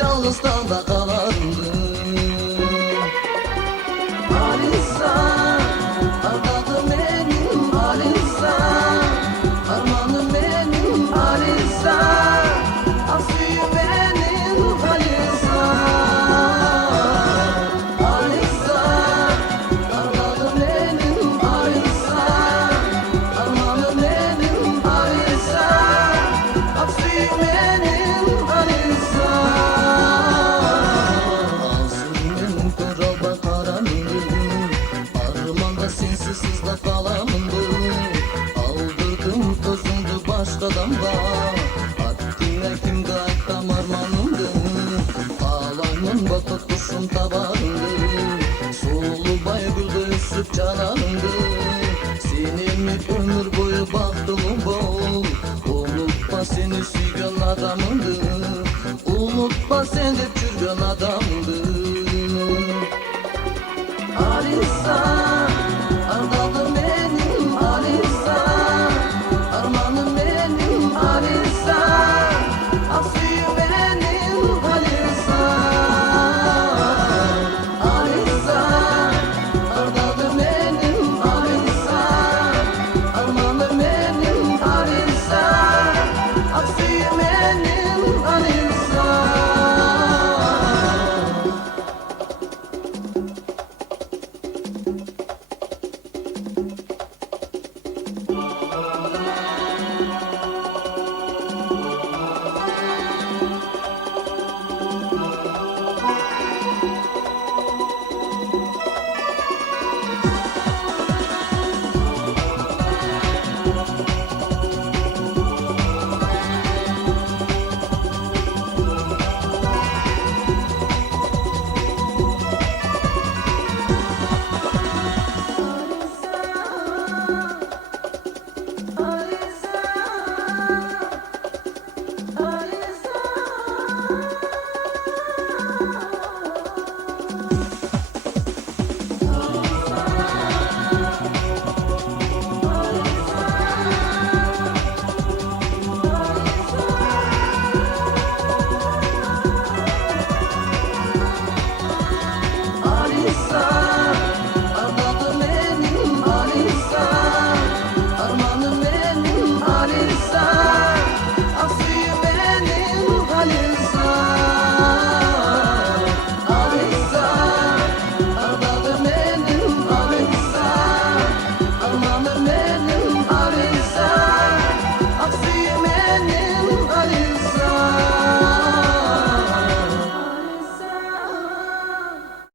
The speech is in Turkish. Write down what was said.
yalnız dalda kalardım. Aliza, ardadım benim Aliza, armanım benim Aliza, asıyım benim Aliza. Aliza, ardadım benim Aliza, armanım benim Aliza, asıyım benim Aliza. Ağzımın kuraba karandım, armanda sensiz sızla kalandım. Aldırdım tozundu başkadan da, hakkime kim gaytam armanımdı. Ağlayman bakıp kuşum tabandı, solu baygıldı üsüp canandı. Senin ömür boyu baktığım bol, unutma seni suygun adamındı. Unutma sen de çürgün adamındı.